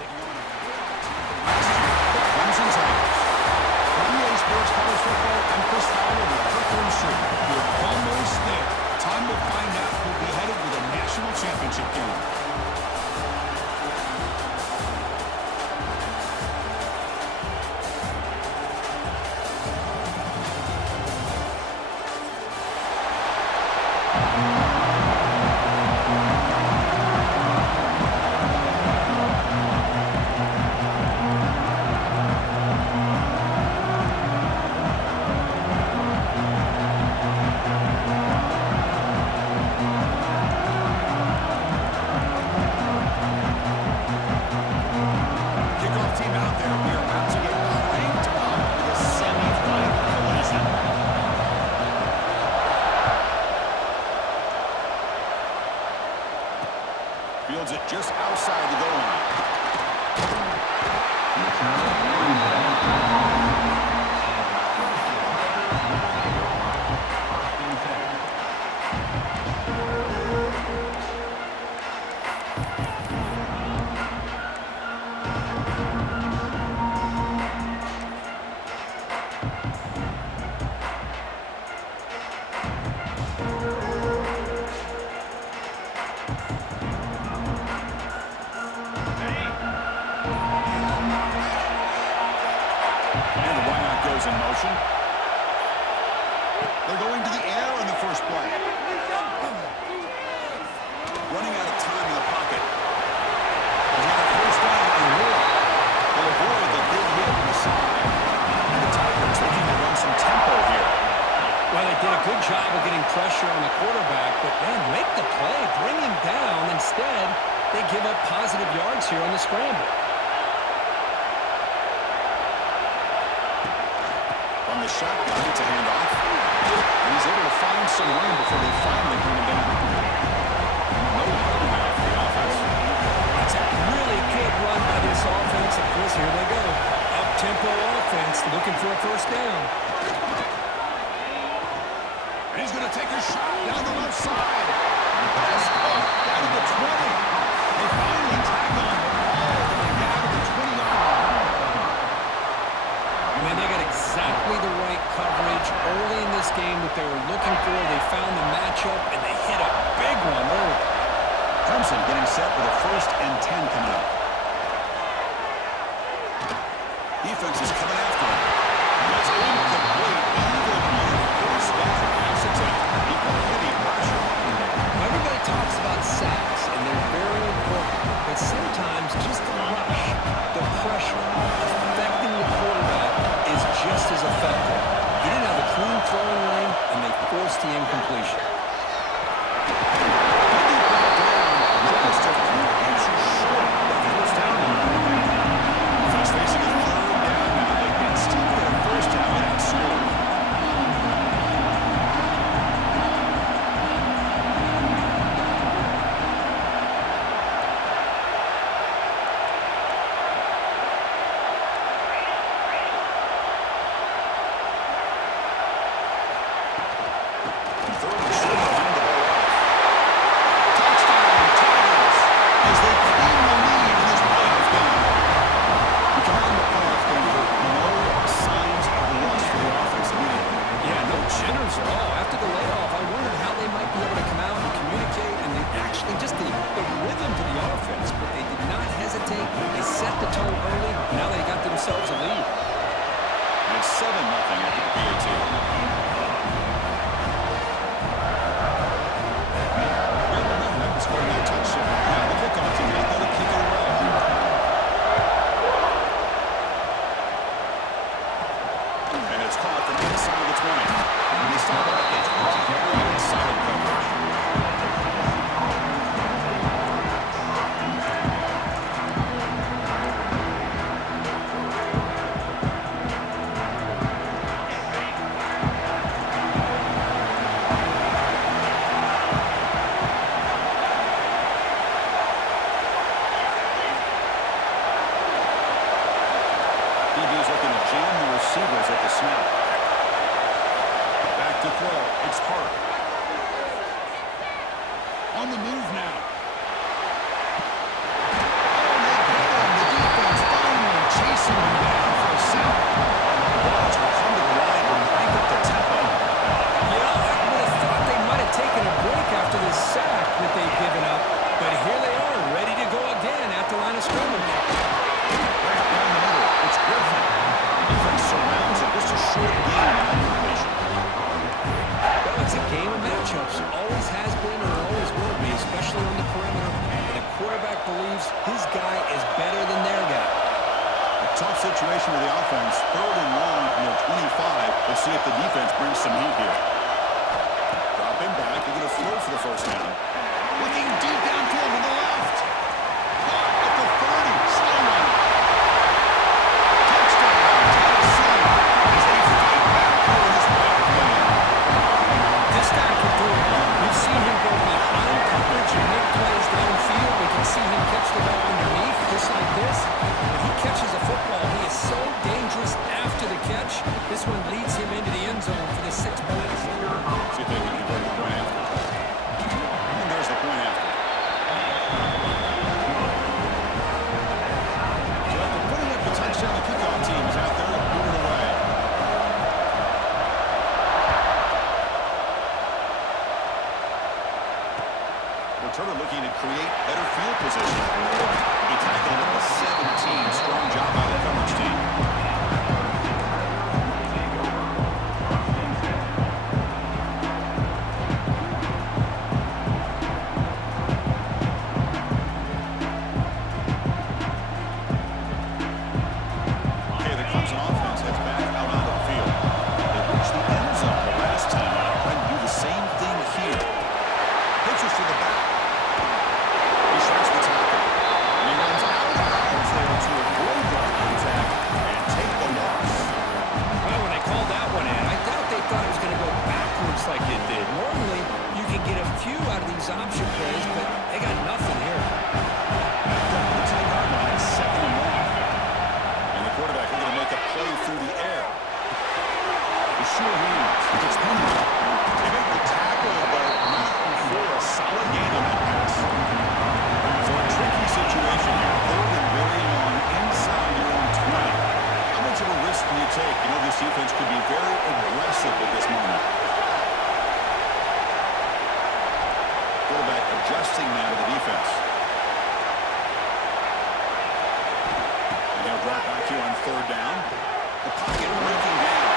The Clemson Tigers. For EA Sports College Football, I'm Chris Fowler with Kirkland Street. We're almost there. Time to find out who'll be headed to the national championship game. Fields it just outside the goal line. In motion. They're going to the air on the first play. Running out of time in the pocket. He's got a first down and more. They'll avoid the big hit on the side. And the Tigers looking to run some tempo here. Well, they did a good job of getting pressure on the quarterback, but man, make the play, bring him down. Instead, they give up positive yards here on the scramble. The shotgun, it's a handoff. And he's able to find some room before they finally bring him down. No running now for the offense. That's a really good run by this offense. Of course, here they go. Up-tempo offense looking for a first down. And he's going to take a shot down the left side. Pass caught down to the 20. They finally tack on the ball and down to the 20-yard line. I mean, they got exactly the right coverage early in this game that they were looking for. They found the matchup, and they hit a big one early. Clemson getting set with a 1st and 10 coming up. Defense is coming after him. That's incomplete, even on a first down pass attempt. He put heavy pressure. Everybody talks about sacks, and they're very important. But sometimes just the rush, the pressure, affecting the quarterback is just as effective. He didn't have a clean throwing lane, and they forced the incompletion. Just a few inches short of the first down. Offense facing a 3rd down now. They can still get a first down and score. On the move now. Oh, they got him. The matchups. Always has been and always will be, especially on the perimeter. And the quarterback believes his guy is better than their guy. A tough situation with the offense. 3rd and long from their 25. Let's see if the defense brings some heat here. Dropping back. They're going to throw for the first down. Looking deep downfield to the left. Caught at the 30. Still running. Touchdown, Tennessee. As they fight back over this playoff game. This guy can do it all. We've seen him go behind coverage and make plays downfield. We can see him catch the ball underneath, just like this. When he catches a football, he is so dangerous after the catch. This one leads him into the end zone for the 6 points. See if they can convert the point after. And there's the point after. So after putting up the touchdown, the kickoff team is out there to boot it away. Returner looking to create better field position. He tackled at the 17. Strong job by the coverage team. Okay, the Clemson offense heads back out onto the field. They reached the end zone the last time out. Trying to do the same thing here. Pitches to the back. He strikes the tackle. And he runs out of bounds there to avoid that contact and take the loss. Well, when they called that one in, I doubt they thought it was going to go backwards like it did. Normally, you can get a few out of these option plays, but they got nothing here. Down to the 10-yard line, 2nd and 1. And the quarterback is going to make a play through the air. The sure hands. It's Henry. They make the tackle, but not before a solid gain on that pass. So a tricky situation here. 3rd and very long inside your own 20. How much of a risk can you take? You know, this defense could be very aggressive at this moment. Quarterback adjusting now to the defense. And he'll drop back here on 3rd down. The pocket breaking down.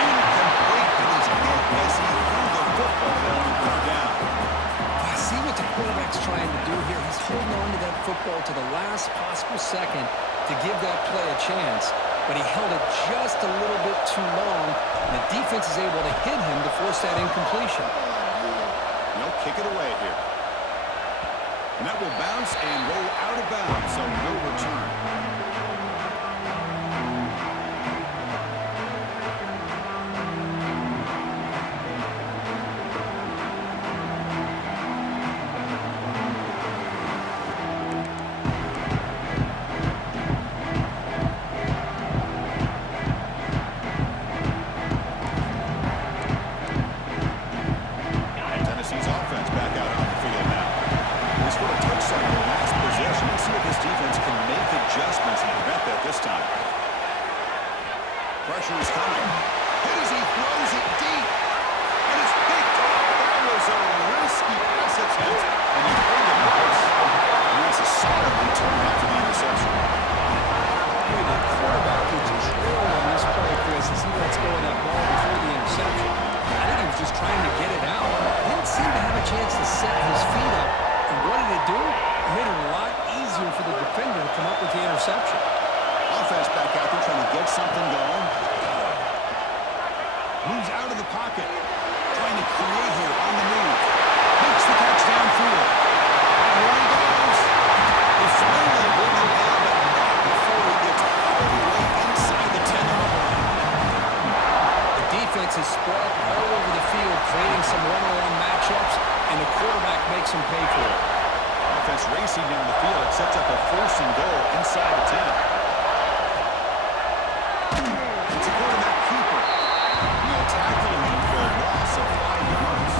Incomplete. It is hit as he threw the football there on 3rd down. I see what the quarterback's trying to do here. He's holding on to that football to the last possible second to give that play a chance. But he held it just a little bit too long, and the defense is able to hit him to force that incompletion. They'll kick it away here. And that will bounce and roll out of bounds, so no return. Tennessee's offense back out on the field now. They scored a touchdown in the last possession. Let's see if this defense can make adjustments and prevent that this time. Pressure is coming. Hit as he throws it deep. And it's picked off. That was a risky pass attempt. And he played it nice. And that's a solid return after the interception. Maybe the quarterback could just trail on this play, Chris, and see what's going that ball before the interception. I think he was just trying to get it out. Didn't seem to have a chance to set his feet up. And what did it do? It made it a lot easier for the defender to come up with the interception. Offense back out there trying to get something going. Moves out of the pocket. Trying to create here on the move. Makes the catch downfield. And here he goes. They finally bring him down, but not before he gets all the way inside the 10-yard line. The defense is spread all over the field, creating some one-on-one matchups, and the quarterback makes him pay for it. Offense racing down the field. It sets up a 1st and goal inside the 10. It's a quarterback keeper. He'll tackle him for a loss of 5 yards.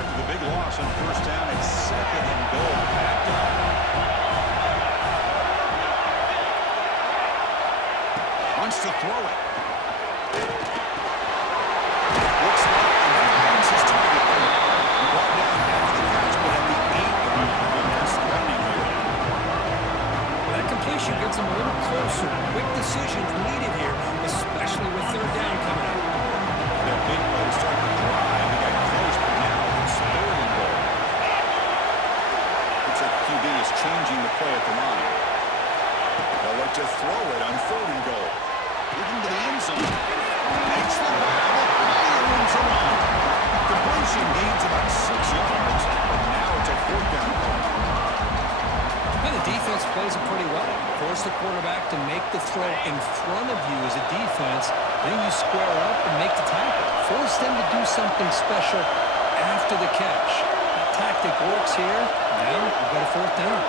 After the big loss on 1st down, it's 2nd and goal. Backed up. Wants to throw it. Looks like he finds his situation gets them a little closer. Quick decisions needed here, especially with third down coming up. That big play to start the drive. He got close, but now it's third and goal. Looks like QB is changing the play at the line. They'll look to throw it on third and goal. Looking to the end zone. Makes the grab. Fire into run. Completion gains about 6 yards, but now it's a fourth down play. And the defense plays it pretty well. Force the quarterback to make the throw in front of you as a defense. Then you square up and make the tackle. Force them to do something special after the catch. That tactic works here. Now we've got a fourth down.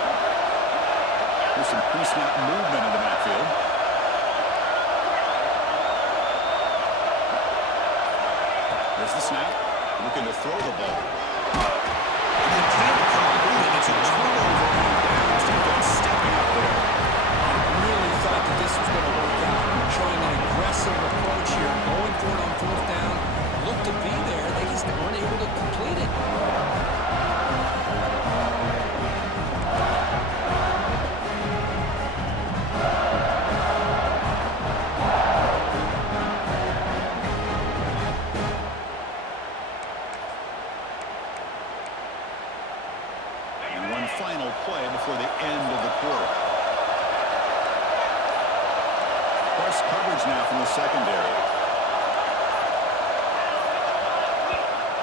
There's some pre-snap movement in the backfield. There's the snap. Looking to throw the ball. And he can't complete it. It's a turnover on downs. Defense stepping up there. I really thought that this was going to work out. Showing an aggressive approach here. Going for it on fourth down. Looked to be there. They just weren't able to complete it. Final play before the end of the quarter. Press coverage now from the secondary.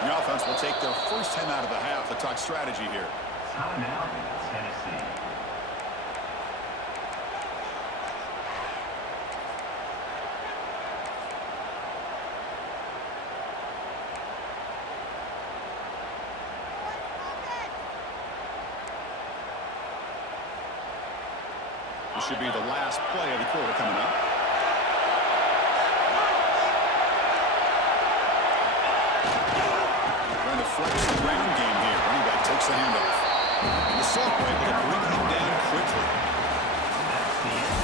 The offense will take their first 10 out of the half to talk strategy here. Timeout, Tennessee. This should be the last play of the quarter coming up. Trying to flex the ground game here. Running back takes the handoff. And the sophomore able to bring him down quickly.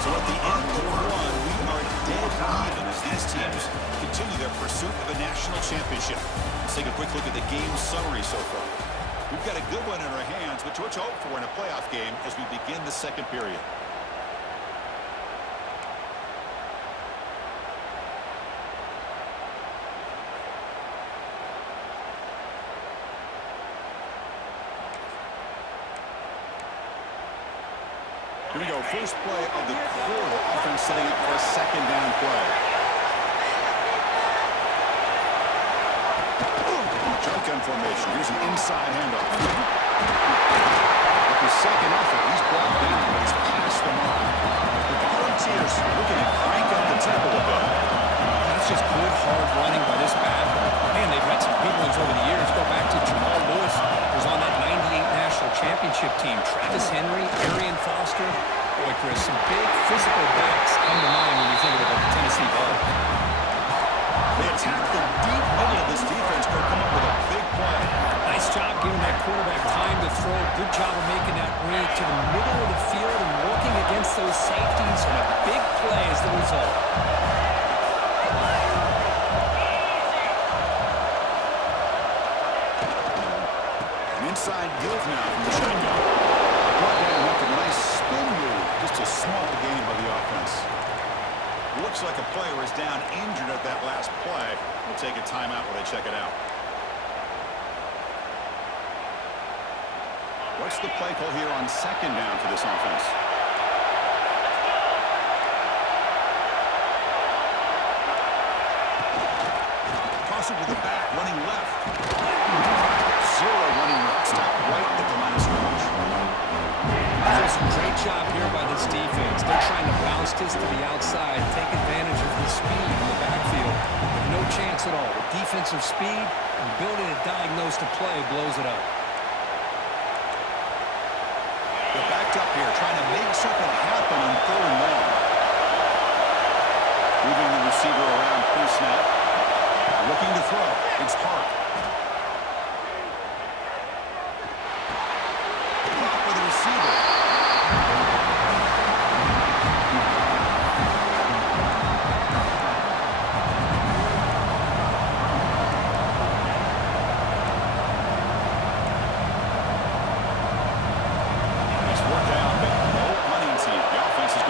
So at the end of one, we are dead even as these teams continue their pursuit of a national championship. Let's take a quick look at the game summary so far. We've got a good one in our hands, but what to hope for in a playoff game as we begin the second period. Here we go, first play of the quarter. Offense setting up for a second down play. Shotgun formation. Here's an inside handoff. With the second effort, he's brought down, but he's past the mark. The Volunteers looking to crank up the tempo a bit. That's just good, hard running by this back. Man, they've had some big ones over the years. Go back to Jamal Lewis, who was on that 98 national championship team. Travis Henry, Arian Foster. Boy, Chris, some big physical backs come to mind when you think about the Tennessee Vols. They attack the deep middle of this defense, but come up with a big play. Nice job giving that quarterback time to throw. Good job of making that read to the middle of the field and working against those safeties, and a big play as the result. Inside give now from the shotgun. Brought down after a nice spin move. Just a small gain by the offense. Looks like a player is down injured at that last play. We'll take a timeout while they check it out. What's the play call here on second down for this offense? Toss it to the back, running left. Zero running left. Stop right at the line of scrimmage. There's a great job here by this defense. They're trying to bounce this to the outside, take advantage of the speed in the backfield. But no chance at all. The defensive speed and ability to diagnose the play blows it up. They're backed up here, trying to make something happen on third and long. Moving the receiver around pre-snap. Looking to throw. It's Hart. Caught with the receiver. Nice work down, but no punting team. The offense is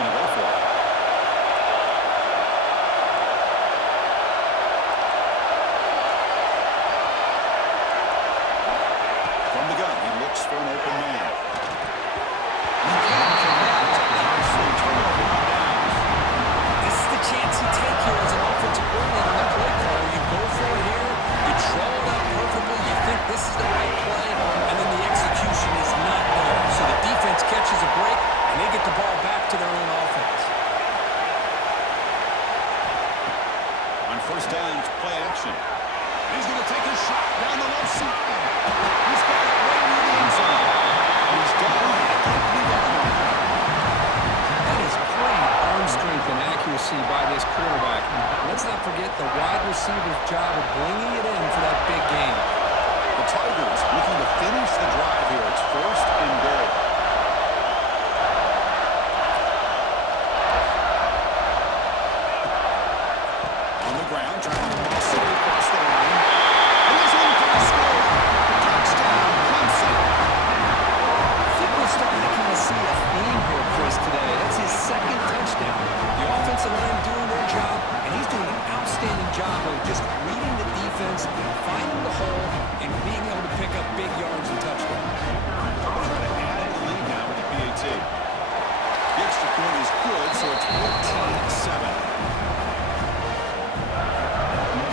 this quarterback. Let's not forget the wide receiver's job of bringing it in for that big game. The Tigers looking to finish the drive here. It's 1st and goal. On the ground, trying to cross it across the line. And he's in for a score. Touchdown, Clemson. I think we're starting to kind of see a theme here, Chris, today. That's his 2nd touchdown. The offensive line doing their job, and he's doing an outstanding job of just reading the defense, finding the hole, and being able to pick up big yards and touchdowns. Trying to add the lead now with the PAT. The extra point is good, so it's 14-7.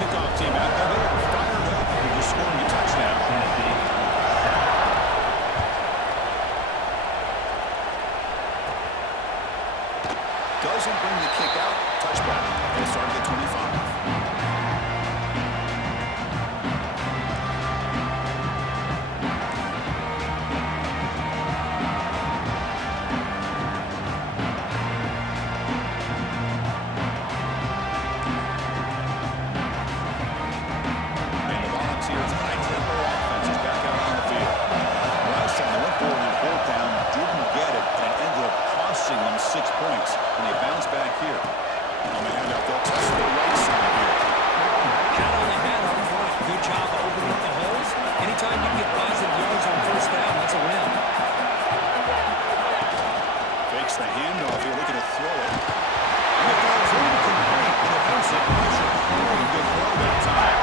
Kickoff team out there. They're fired up. They're just scoring a touchdown. Doesn't bring the kick out. Touchback. They start at the 25. Them 6 points, and they bounce back here. On the handout, they'll test the right side here. Hat on the hat up front. Good job opening up the holes. Anytime you get positive yards on 1st down, that's a win. Fakes the handoff here, looking to throw it. And it falls incomplete. The defensive pressure. Really good throw that time.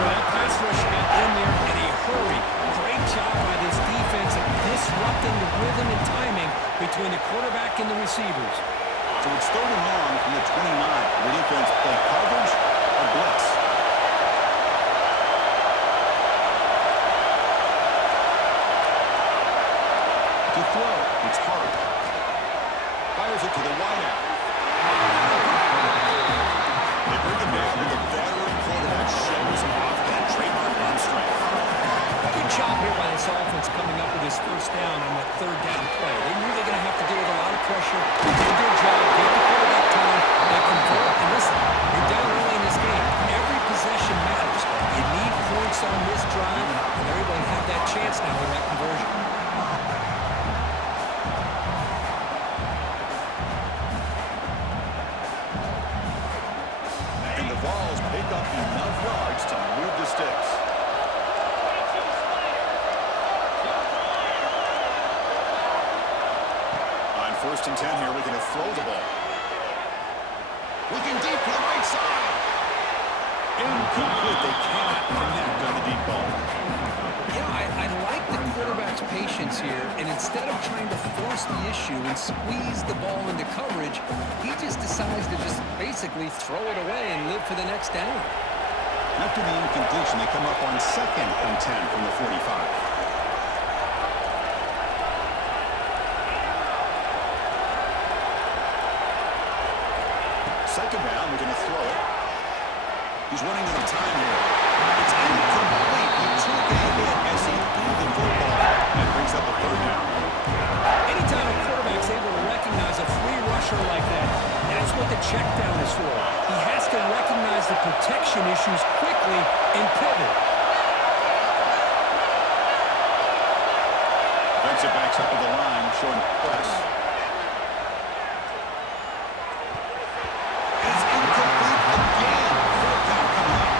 Well, that pass rush got in there in a hurry. Great job by this defense of disrupting the rhythm and timing between the quarterback and the receivers. So it's 3rd and long from the 29. The defense play coverage or blitz. To throw, it's hard. Fires it to the wideout. They bring it down with a veteran quarterback shows off that trademark run strength. Good job here by this offense coming up with this 1st down on that 3rd down play. They knew they were going to have to deal with a lot of pressure. They did their job, gave the quarterback time, they convert. And listen, you're down early in this game. Every possession matters. You need points on this drive, and they're able to have that chance now with that conversion. And the Vols pick up enough yards to move the sticks. On 1st and 10 here, we're going to throw the ball. Looking deep to the right side. Incomplete. They cannot connect on the deep ball. Yeah, I like the quarterback's patience here, and instead of trying to force the issue and squeeze the ball into coverage, he just decides to just basically throw it away and live for the next down. After the incompletion, they come up on 2nd and 10 from the 45. 2nd down, we're going to throw it. He's running out of time here. It's incomplete. He took a hit as he threw the football. That brings up a 3rd down. Anytime a quarterback's able to recognize a free rusher like that, that's what the check down is for. He has to recognize the protection issues quickly and pivot. Defensive backs up at the line, showing press. It's incomplete again. 4th down coming up.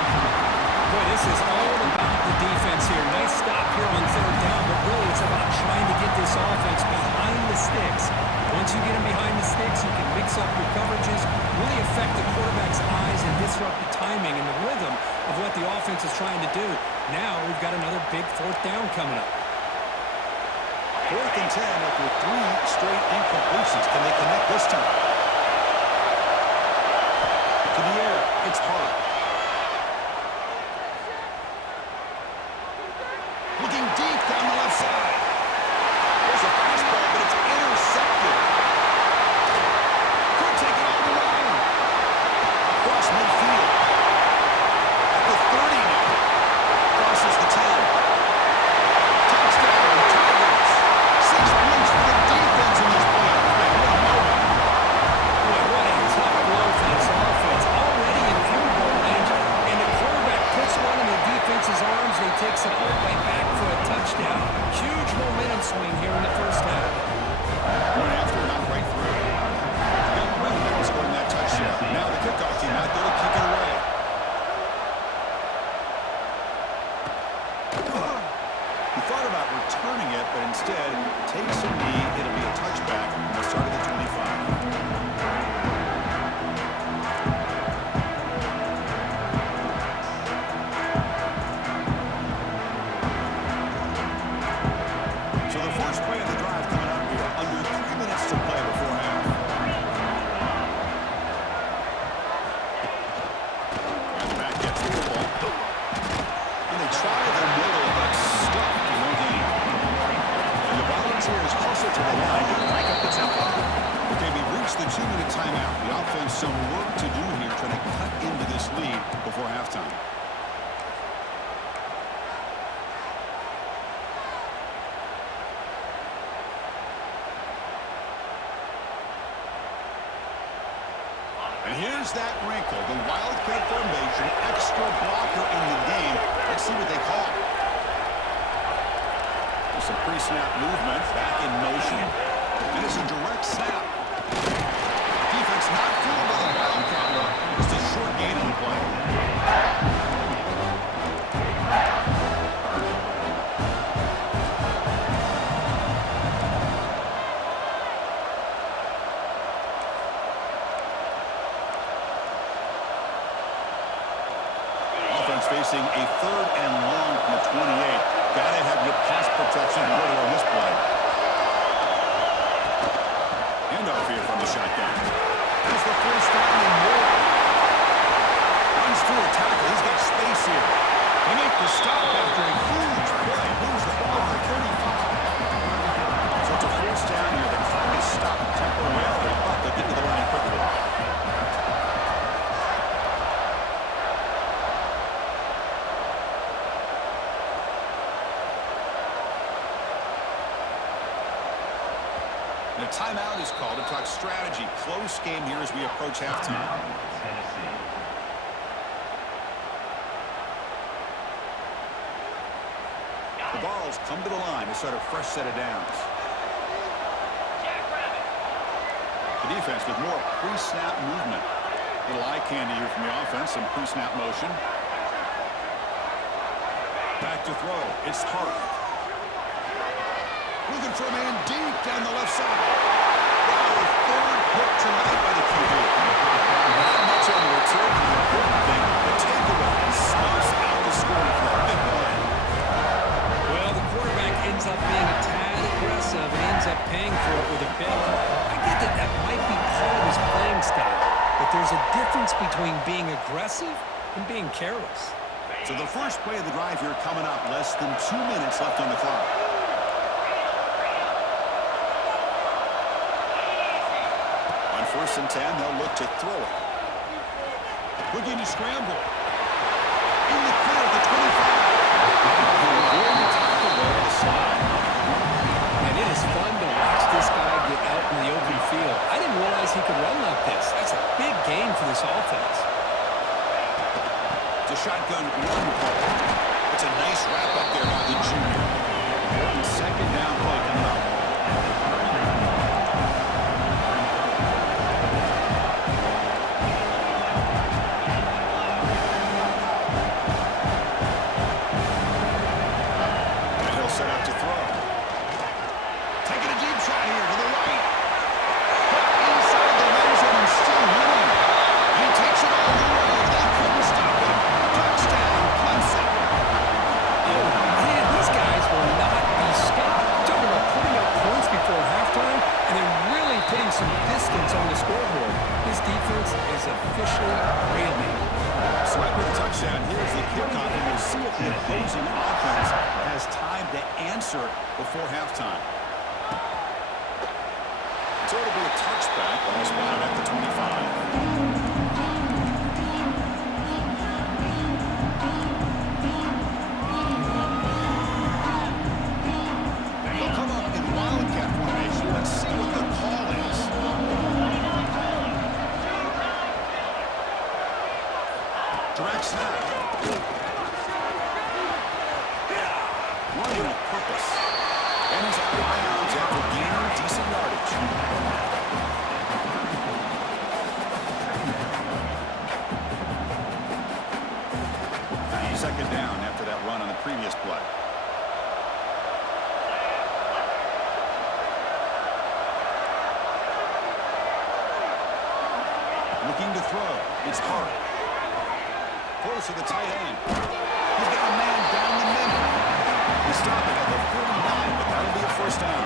Boy, this is all about the defense here. Nice stop here on 3rd down, but really it's about trying to get this offense behind the sticks. Once you get them behind the sticks, you can mix up your coverages, really affect the quarterback's eyes and disrupt the timing and the rhythm of what the offense is trying to do. Now we've got another big 4th down coming up. 4th and 10 after 3 straight incompletions. Can they connect this time? To the air. It's hard. Looking deep down the left side. There's a fastball, but it's intercepted. Could take it all the way. Across midfield. At the 30 now. Crosses the 10. Touchdown, Tigers. 6 points for the defense in this playoff game. What a moment. Boy, what a tough blow for this some work to do here trying to cut into this lead before halftime. And here's that wrinkle, the Wildcat formation, extra blocker in the game. Let's see what they call. There's some pre-snap movement, back in motion. And it's a direct snap. Defense not fooled by the Wildcat look. Just a short gain on the play. Facing a 3rd and long from the 28. Gotta have your pass protection ready on this play. Handoff here from the shotgun. That's the first down and more. Runs through a tackle. He's got space here. They make the stop after a huge play. Moves the ball to 35. So it's a first down here. The clock is stopped temporarily, but they'll get to the line quickly. And a timeout is called to talk strategy. Close game here as we approach halftime. The balls come to the line to start a fresh set of downs. The defense with more pre-snap movement. Little eye candy here from the offense. Some pre-snap motion. Back to throw. It's Hart. Looking for a man deep down the left side. Wow, 3rd pick tonight by the QB. Not much on the return. The important thing, the takeaway, snuffs out the scoring for a big play. Well, the quarterback ends up being a tad aggressive and ends up paying for it with a pick. I get that that might be part of his playing style, but there's a difference between being aggressive and being careless. So the first play of the drive here coming up, less than 2 minutes left on the clock. On 1st and 10, they'll look to throw it. Looking to scramble. In the clear at the 25. He'll avoid the tackle there to the slide. And it is fun to watch this guy get out in the open field. I didn't realize he could run like this. That's a big gain for this offense. It's a shotgun run call. It's a nice wrap up there by the junior. Important 2nd down play coming up. Set up to throw. Taking a deep shot here to the right. Put inside the red zone and still winning. He takes it all the way. They couldn't stop him. Touchdown, Clemson. Oh, man, these guys will not be stopped. Talking about putting up points before halftime and then really putting some distance on the scoreboard. This defense is officially reeling. So after the touchdown, here's the kickoff, and we'll see if the opposing offense has time to answer before halftime. So it'll be a touchback, spotted at the 25. They'll come up in Wildcat formation. Let's see what the call is. Direct snap. Running with purpose. And he's out of bounds after gaining decent yardage. Second down after that run on the previous play. Looking to throw. It's Hart. Close to the tight end. He's got a man down the middle. He stopped it at the 49, but that'll be a first down.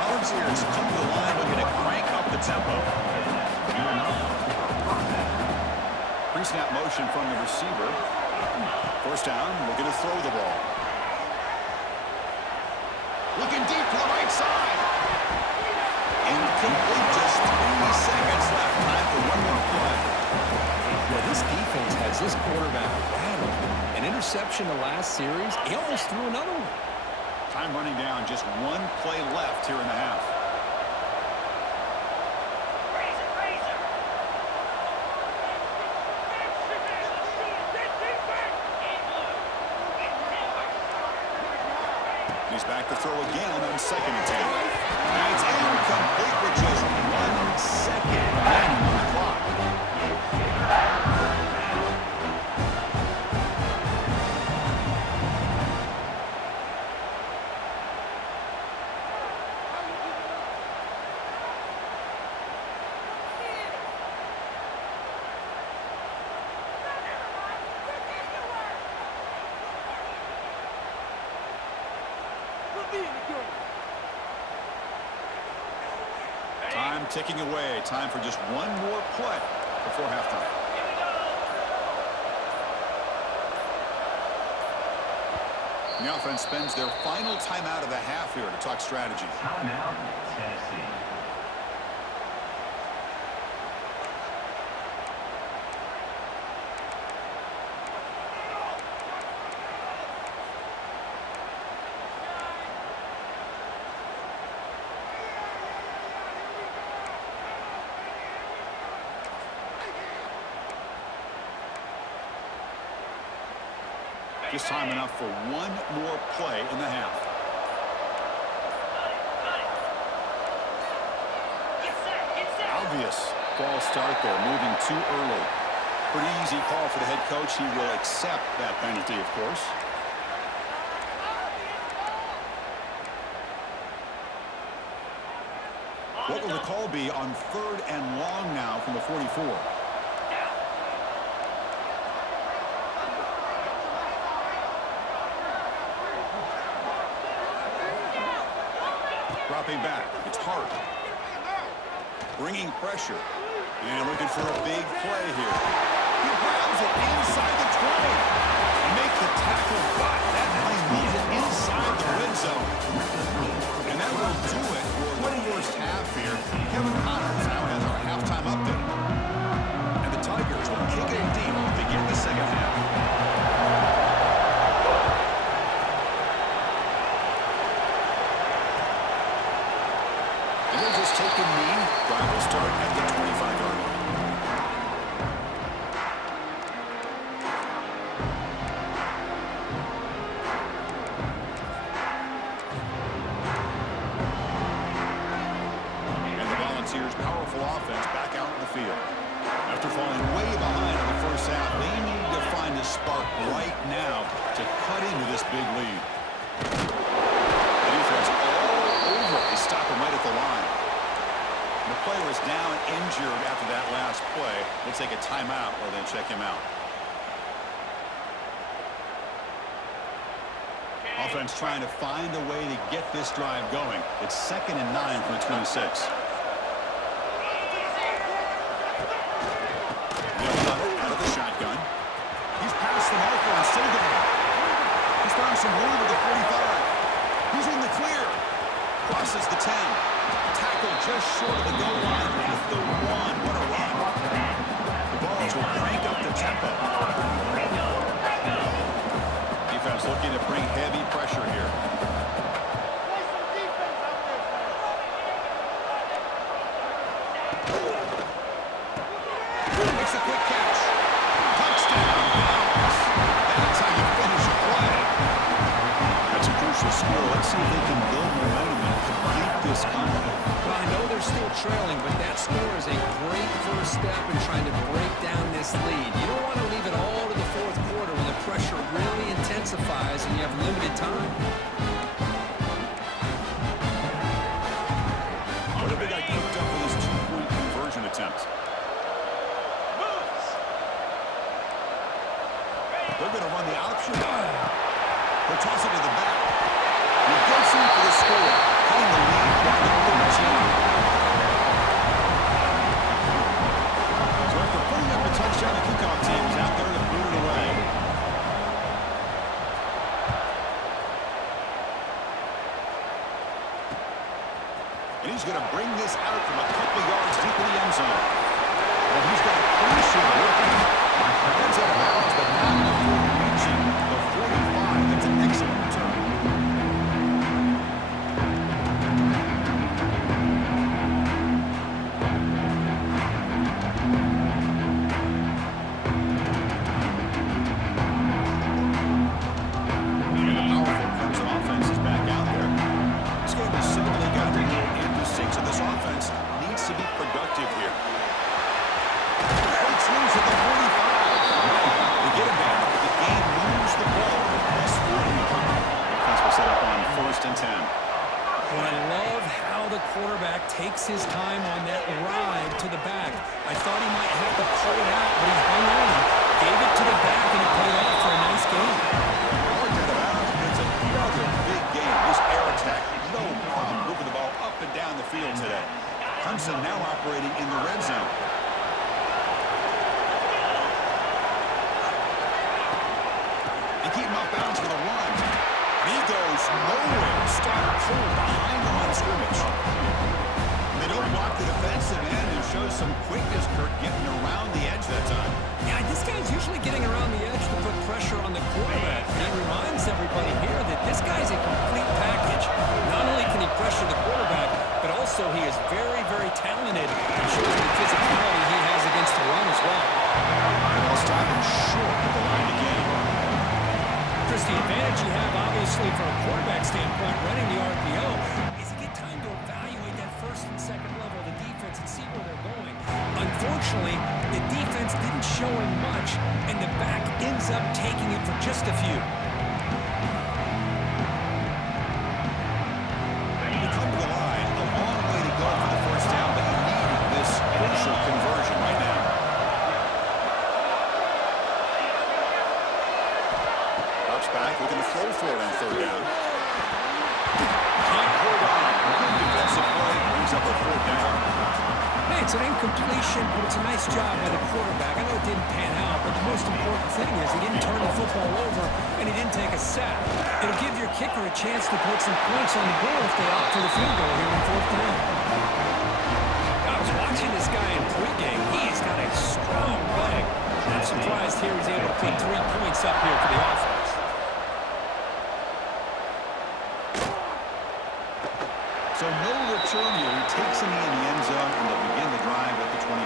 Volunteers come to the line looking to crank up the tempo. Pre-snap motion from the receiver. First down, looking to throw the ball. Looking deep to the right side. Incomplete, just 3 seconds left. Time for This defense has this quarterback rattled. An interception the last series, he almost threw another one. Time running down, just one play left here in the half. He's back to throw again on second and 10. And it's incomplete with just 1 second remaining on the clock. Time ticking away. Time for just one more play before halftime. The offense spends their final timeout of the half here to talk strategy. Timeout, Tennessee. Just time enough for one more play in the half. Obvious false start there, moving too early. Pretty easy call for the head coach. He will accept that penalty, of course. What will the call be on 3rd and long now from the 44? Dropping back. It's Hart. Bringing pressure. And looking for a big play here. He grabs it inside the 20. And make the tackle, but that play moves it inside the red zone. And that will do it for the first half here. Kevin Connors now has our halftime update. And the Tigers will kick it deep to begin the second half. Take a knee. Drive will start at the 25-yard line. And the Volunteers' powerful offense back out in the field. After falling way behind in the first half, they need to find a spark right now to cut into this big lead. The defense all over. They stop him right at the line. The player is down injured after that last play. We'll take a timeout or then check him out. Offense trying to find a way to get this drive going. It's 2nd and 9 from the 26. Out of the shotgun. He's past the marker and still going. He's found some room at the 45. He's in the clear. Crosses the 10. Tackle just short of the goal line at the 1. What a run. The Balls will crank up the tempo. Defense looking to bring heavy pressure here. Makes a quick catch. Touchdown. That's how you finish a play. That's a crucial score. Let's see if they can build momentum and complete this comeback. Well, I know they're still trailing, but that score is a great first step in trying to break down this lead. You don't want to leave it all to the 4th quarter when the pressure really intensifies and you have limited time. What have they got cooked up for this 2-point conversion attempt? They're going to run the option. They'll toss it to the back. Wilson for the score, cutting the lead down to 13. So after putting up a touchdown, the kickoff team is out there to boot it away. And he's going to bring this out from a couple yards deep in the end zone. And he's got a crucial working. time on that ride to the back. I thought he might have to pull it out, but he hung on. Gave it to the back, and it paid off for a nice game. It's another big game. This air attack, no problem moving the ball up and down the field today. Clemson now operating in the red zone. They keep him off bounds for the run. He goes nowhere. Start cold behind the line of scrimmage. They don't block the defensive end and show some quickness, Kurt, getting around the edge that time. Yeah, this guy's usually getting around the edge to put pressure on the quarterback. He reminds everybody here that this guy's a complete package. Not only can he pressure the quarterback, but also he is very, very talented and shows the physicality he has against the run as well. And they'll stop him short at the line again. Chris, the advantage you have, obviously, from a quarterback standpoint, running the RPO, is you get time to evaluate that first and second level of the defense and see where they're going. Unfortunately, the defense didn't show him much, and the back ends up taking it for just a few. You come to the line, a long way to go for the first down, but you need this crucial conversion right now. Back, looking to throw for it on third down. Can't hold on. Good defensive play brings up a fourth down. Hey, it's an incompletion, but it's a nice job by the quarterback. I know it didn't pan out, but the most important thing is he didn't turn the football over and he didn't take a sack. It'll give your kicker a chance to put some points on the board if they opt for the field goal here on fourth down. I was watching this guy in pregame. He's got a strong leg. I'm surprised here he's able to put 3 points up here for the offense. So no return here. He takes him in the end zone, and they'll begin the drive at the 25.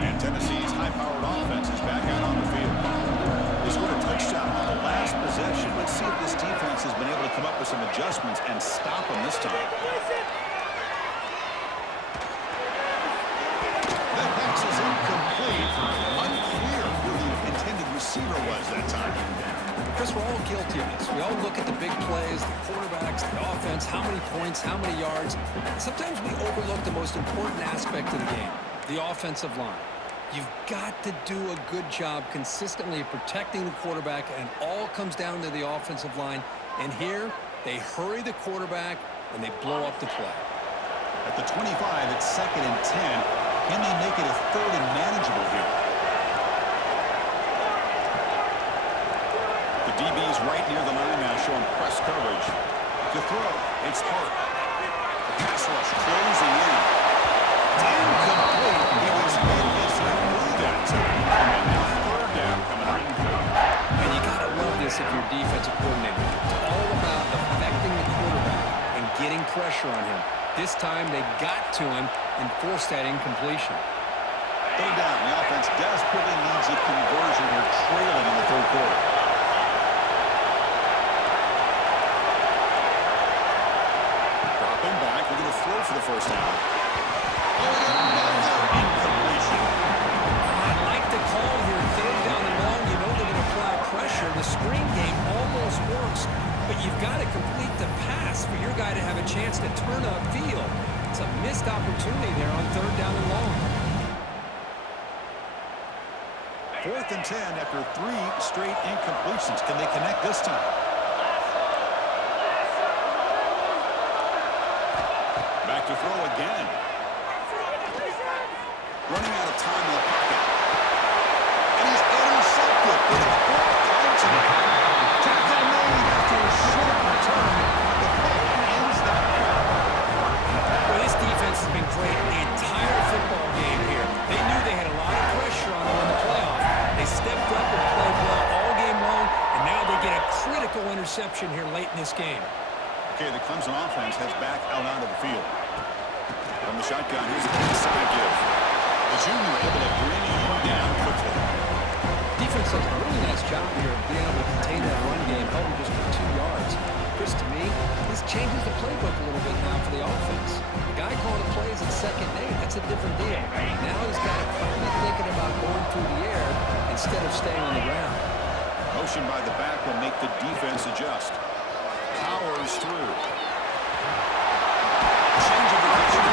And Tennessee's high-powered offense is back out on the field. They scored a touchdown on the last possession. Let's see if this defense has been able to come up with some adjustments and stop them this time. Receiver was that time. Chris, we're all guilty of this. We all look at the big plays, the quarterbacks, the offense, how many points, how many yards. Sometimes we overlook the most important aspect of the game, the offensive line. You've got to do a good job consistently protecting the quarterback, and it all comes down to the offensive line. And here, they hurry the quarterback, and they blow up the play. At the 25, it's 2nd and 10. Can they make it a 3rd and manageable here? The DB's right near the line now, showing press coverage. To throw, it's Hart. The pass rush closing in. Incomplete. He was endlessly through that time. And now 3rd down coming up. And you got to love this if you're defensive coordinator. It's all about affecting the quarterback and getting pressure on him. This time they got to him and forced that incompletion. 3rd down. The offense desperately needs a conversion here, trailing in the 3rd quarter. Throw for the first down. Incompletion. I like the call here. 3rd down and long. You know they're going to apply pressure. The screen game almost works, but you've got to complete the pass for your guy to have a chance to turn upfield. It's a missed opportunity there on 3rd down and long. 4th and 10 after 3 straight incompletions. Can they connect this time? Back to throw again. Running out of time in the pocket. And he's intercepted. It's blocked. Tackle made after a short return. The play ends that drive. Well, this defense has been great the entire football game here. They knew they had a lot of pressure on them in the playoff. They stepped up and played well all game long, and now they get a critical interception here late in this game. Okay, the Clemson offense heads back out onto the field. From the shotgun, here's a inside give. The junior able to bring him down quickly. Defense defense does a really nice job here of being able to contain that run game, held him just for 2 yards. Chris, to me, this changes the playbook a little bit now for the offense. The guy calling the plays at second and 8, that's a different deal. Now he's got to probably thinking about going through the air instead of staying on the ground. Motion by the back will make the defense adjust. Powers through. Change of direction.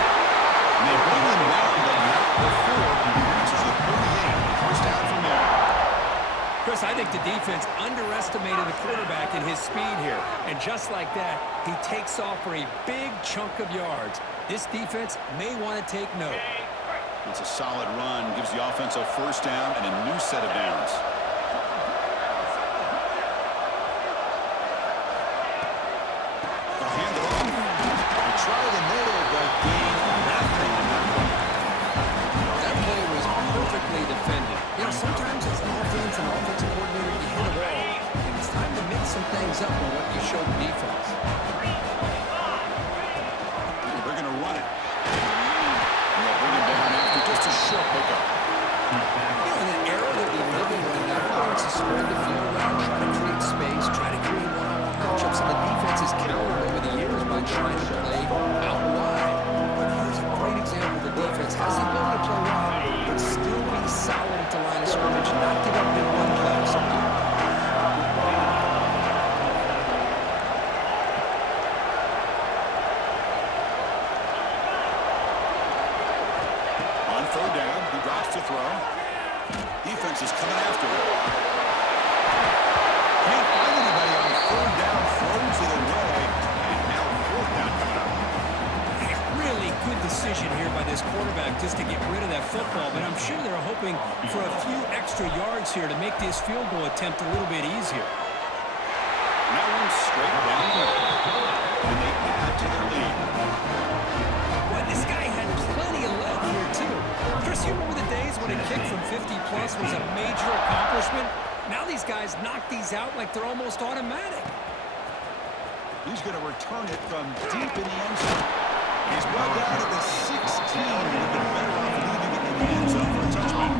And they bring him down, but not before he reaches the 38. First down from there. Chris, I think the defense underestimated the quarterback and his speed here. And just like that, he takes off for a big chunk of yards. This defense may want to take note. It's a solid run, gives the offense a first down and a new set of downs. They'll hand it off. They try the middle, but gain nothing in that one. That play was perfectly defended. You know, sometimes as an offense and offensive coordinator, you hit a wall, and it's time to mix some things up on what you show the defense. They're going to run it. And they'll bring him down after just a short pickup. You know, in an era that we live in right now, everyone wants to spread the field around, try to create space, try to create one-on-one matchups, and the defense has countered over the years by trying to play out wide. But here's a great example. The defense has the ability to play wide, but still be solid at the line of scrimmage, not give up big run plays. On third down, he drops to throw. Defense is coming after him. Can't find anybody on third down, throws it away, and now fourth down coming up. A really good decision here by this quarterback just to get rid of that football, but I'm sure they're hoping for a few extra yards here to make this field goal attempt a little bit easier. Now one straight down the middle, and they add to their lead. Boy, this guy had plenty of leg here, too. Chris, you remember the days when a kick from 50-plus was a major accomplishment? Now these guys knock these out like they're almost automatic. He's going to return it from deep in the end zone. He's brought down to the 16. Would have been better off leaving it in the end zone for a touchback.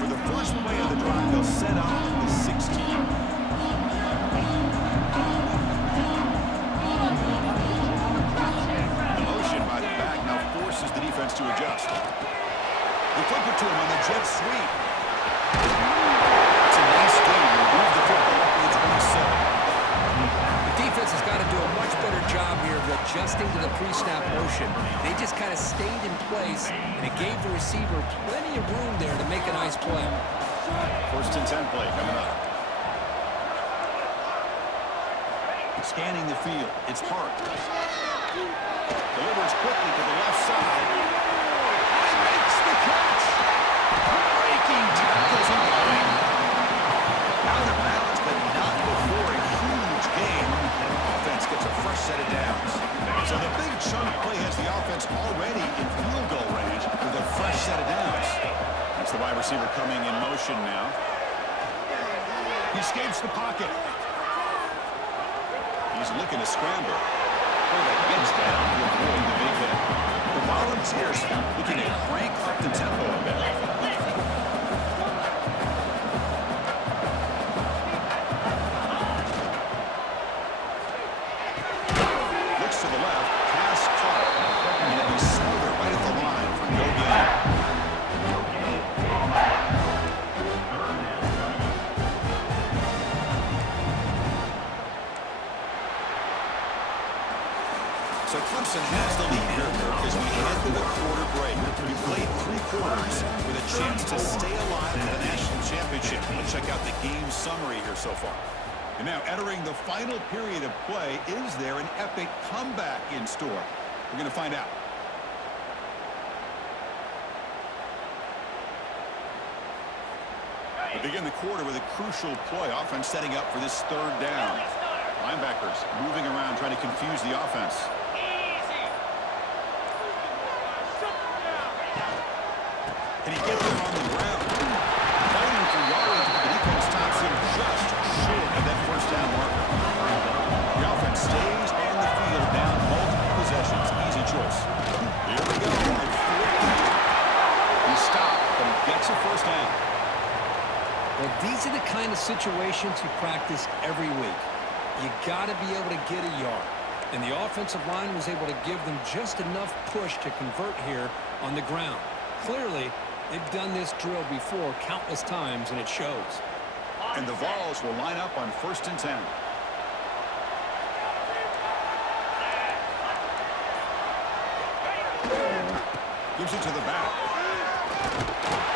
For the first play of the drive, they'll set up the 16. Motion by the back now forces the defense to adjust. They flip it to him on the jet sweep. It's a nice game. Move the football up to the 27. The defense has got to do a much better job here of adjusting to the pre-snap motion. They just kind of stayed in place, and it gave the receiver plenty of room there to make a nice play. First and 10 play coming up. Scanning the field. It's Park. Delivers quickly to the left side. And makes the catch. Breaking tackles and running. Out of bounds, but not before a huge gain. Offense gets a fresh set of downs. So the big chunk play has the offense already in field goal range with a fresh set of downs. That's the wide receiver coming in motion now. He escapes the pocket. He's looking to scramble. Oh, that gets down to avoid the big hit. The Volunteers looking to crank up the tempo a bit. Looks to the left. Pass caught. And it'll be smothered right at the line for Jodye. So Clemson has the lead here as we head to the quarter break. We played 3 quarters with a chance to stay alive for the national championship. Let's check out the game summary here so far. And now entering the final period of play, is there an epic comeback in store? We're going to find out. We begin the quarter with a crucial play. Offense setting up for this third down. Linebackers moving around trying to confuse the offense. Can he get there on the ground? Fighting for yards, but the defense stops him just short of that first down marker. The offense stays situations you practice every week. You got to be able to get a yard. And the offensive line was able to give them just enough push to convert here on the ground. Clearly, they've done this drill before countless times, and it shows. And the Vols will line up on 1st and 10. Gives it to the back.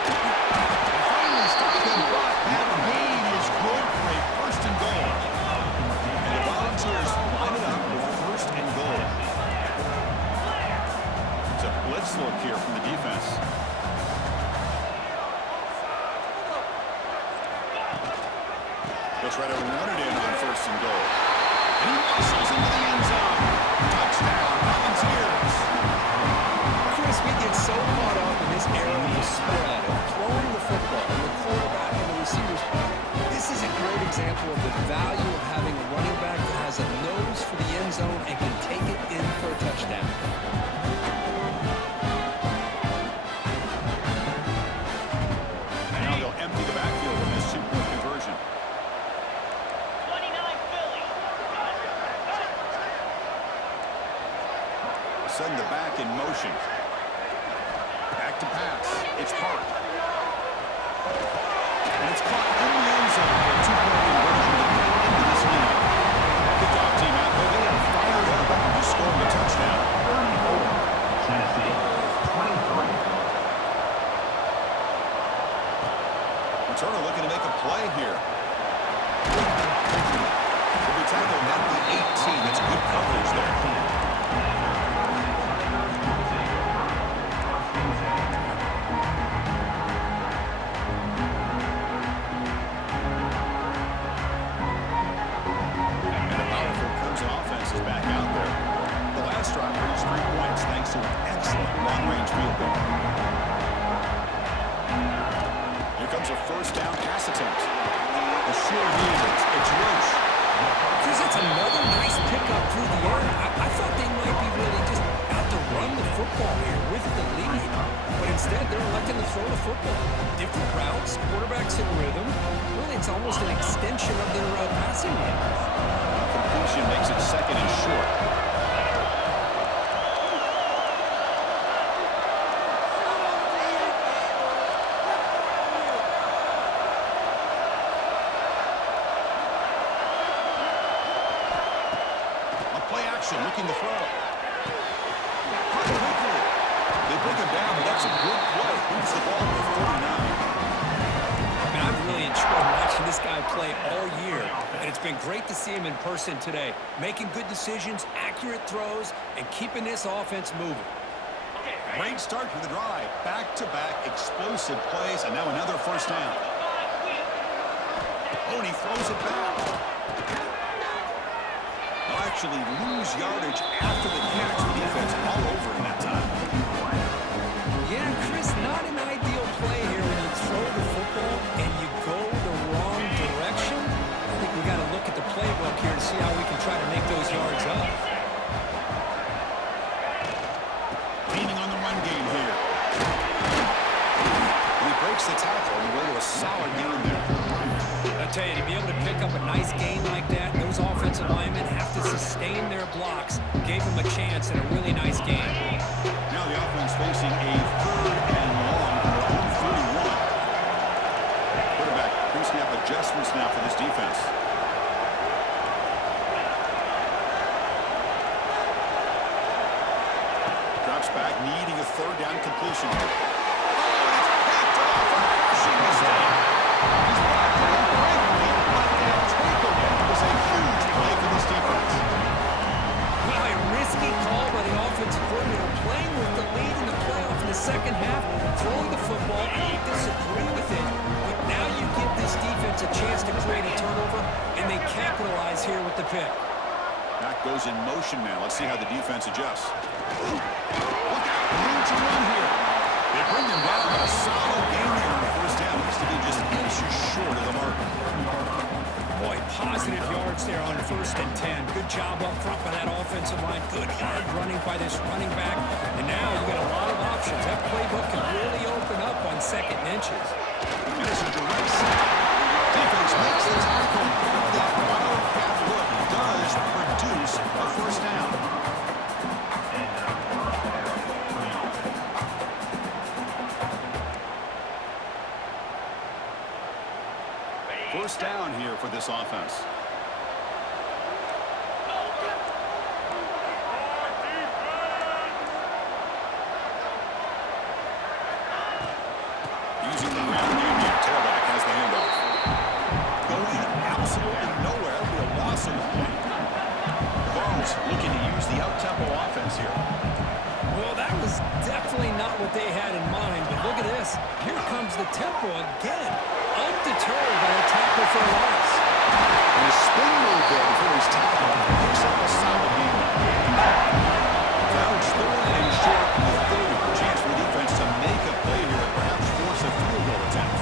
They finally stop him, but that gain is good for a 1st and goal. And the Volunteers line it up with 1st and goal. It's a blitz look here from the defense. They'll try to run it in on 1st and goal. And he muscles into the end zone. Touchdown, Volunteers. Chris, we get so caught up in this era of the spread, of throwing the football, and the quarterback and the receivers. This is a great example of the value of having a running back that has a nose for the end zone and can take it in for a touchdown. And now they'll empty the backfield with this 2-point conversion. 29 Philly. Send the back in motion. Back to pass. It's Hart. And it's caught in the end zone for a 2-point conversion to go into this lead. Kickoff team out there. They are fired up after scoring a touchdown. Tennessee, 23. Returner looking to make a play here. Will be tackled at the 18. That's good coverage there. Long-range field goal. Here comes a 1st down pass attempt. The sure hands. It's Roche. Chris, that's another nice pickup through the air. I thought they might be really just out to run the football here with the lead. But instead, they're electing to throw the football. Different routes, quarterbacks in rhythm. Really, it's almost an extension of their passing game. Completion makes it 2nd and short. Looking to throw. They bring him down, but that's a good play. Moves the ball to 49. Man, I've really enjoyed watching this guy play all year, and it's been great to see him in person today, making good decisions, accurate throws, and keeping this offense moving. Great start for the drive. Back-to-back explosive plays, and now another 1st down. Oh, and he throws it back. Actually lose yardage after the catch. The defense all over in that time. Yeah, Chris, not an ideal play here when you throw the football and you go the wrong direction. I think we got to look at the playbook here to see how we can try to make those yards up. Leaning on the run game here. He breaks the tackle and will to a solid gain there. I'll tell you, to be able to pick up a nice gain like that, those offensive linemen have to sustain their blocks. Gave them a chance and a really nice game. Now the offense facing a 3rd and long from their own 41. Quarterback pre-snap adjustments now for this defense. Drops back, needing a 3rd down completion here. Oh, and it's picked off. A rushing mistake. He's blocked it in quickly, but that takeaway was a huge play for this defense. Well, a risky call by the offensive coordinator, playing with the lead in the playoff in the 2nd half, throwing the football, and you disagree with it. But now you give this defense a chance to create a turnover, and they capitalize here with the pick. Back goes in motion now. Let's see how the defense adjusts. Look out, room to run here. They bring them down, but a solid game here on the 1st down. Looks to be just inches short of the mark. Boy, positive yards there on 1st and 10. Good job up front by that offensive line. Good hard running by this running back. And now you got a lot of options. That playbook can really open up on 2nd and inches. And it's a direct snap. Defense makes the tackle. That wildcat look does produce a first down. First down here for this offense. Using the ground game here. Tailback has the handoff. Going absolutely nowhere. That'll be a loss of the point. The Vols looking to use the up-tempo offense here. Well, that was definitely not what they had in mind, but look at this. Here comes the tempo again. Undeterred by a tackle for a loss. And a spin move there before he's tackled. Picks up a solid game. Found third and short with 30. Chance for the defense to make a play here and perhaps force a field goal attempt.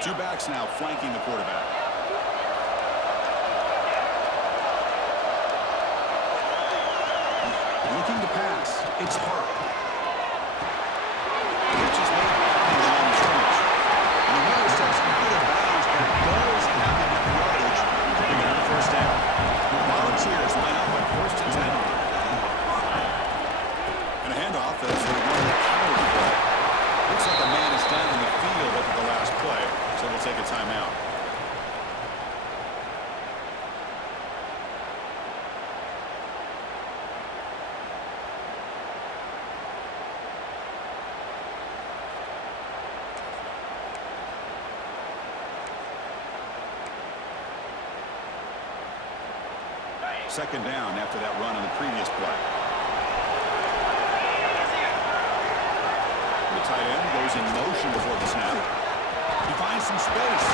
Two backs now flanking the quarterback. Looking to pass. It's Hart. Pitch is made behind the line of scrimmage. And the runner starts good at bounds, but does have enough yardage to bring it a first down. The Volunteers line up on 1st and 10. And a handoff as they run the counter play. Looks like a man is down in the field after the last play, so we'll take a timeout. Second down after that run on the previous play. The tight end goes in motion before the snap. He finds some space.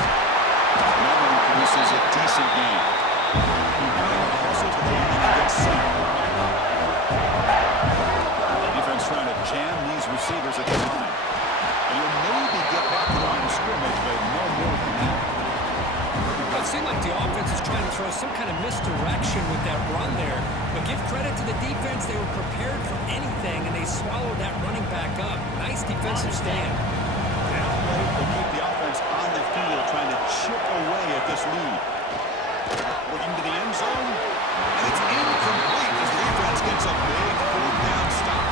And that one produces a decent gain. Now hustles the line and gets set. Defense trying to jam these receivers at the line. And you'll maybe get back to the line of scrimmage, but no more than that. It seemed like the offense is trying to throw some kind of misdirection with that run there. But give credit to the defense. They were prepared for anything, and they swallowed that running back up. Nice defensive stand. Down low to keep the offense on the field, trying to chip away at this lead. Looking to the end zone, and it's incomplete as the defense gets a big fourth down stop.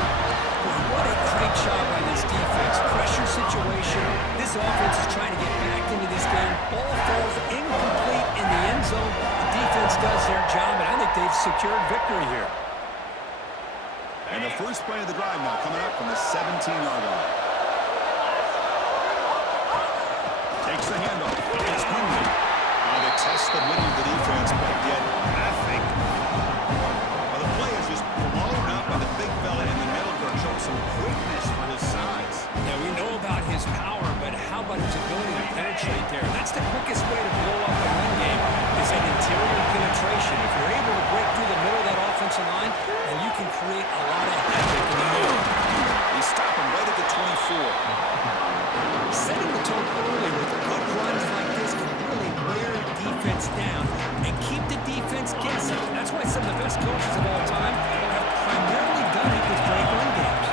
What a great job by this defense. Pressure situation. This offense is trying to get back into this game. Ball falls incomplete in the end zone. The defense does their job, and I think they've secured victory here. And the first play of the drive now coming up from the 17-yard line. Takes the handoff. It's Henry. They test the middle of the defense, but get nothing. Well, the play is just blown up by the big fella in the middle. Showing some quickness for his size. Yeah, we know about his power, but how about his ability to penetrate there? That's the quickest way to blow up a run game, is that interior penetration. If you're able to break through the middle of that offensive line, then you can create a lot of havoc in the middle. They stop him right at the 24. Setting the tone early with good runs like this can really wear the defense down and keep the defense guessing. That's why some of the best coaches of all time have primarily done it with great run games.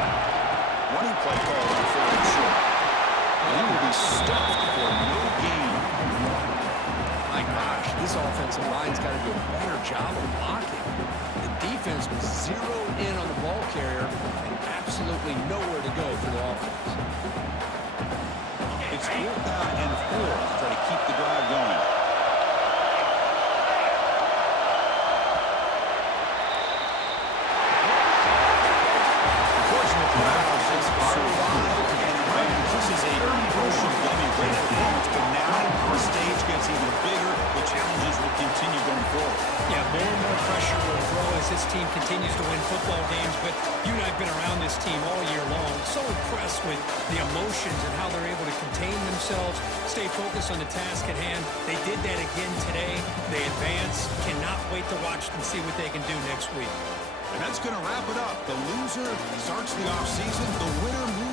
Running play call on 4th and short. And he will be stuffed for no gain. My gosh, this offensive line's got to do a better job of blocking. The defense was zeroed in on the ball carrier and absolutely nowhere to go for the offense. It's 4th down and 4 to try to keep the drive going. This is a crucial dummy great performance, but now the stage gets even bigger. The challenges will continue going forward. Yeah, more and more pressure will grow as this team continues to win football games, but you and I have been around this team all year long. So impressed with the emotions and how they're able to contain themselves, stay focused on the task at hand. They did that again today. They advance. Cannot wait to watch and see what they can do next week. And that's going to wrap it up. The loser starts the offseason. The winner moves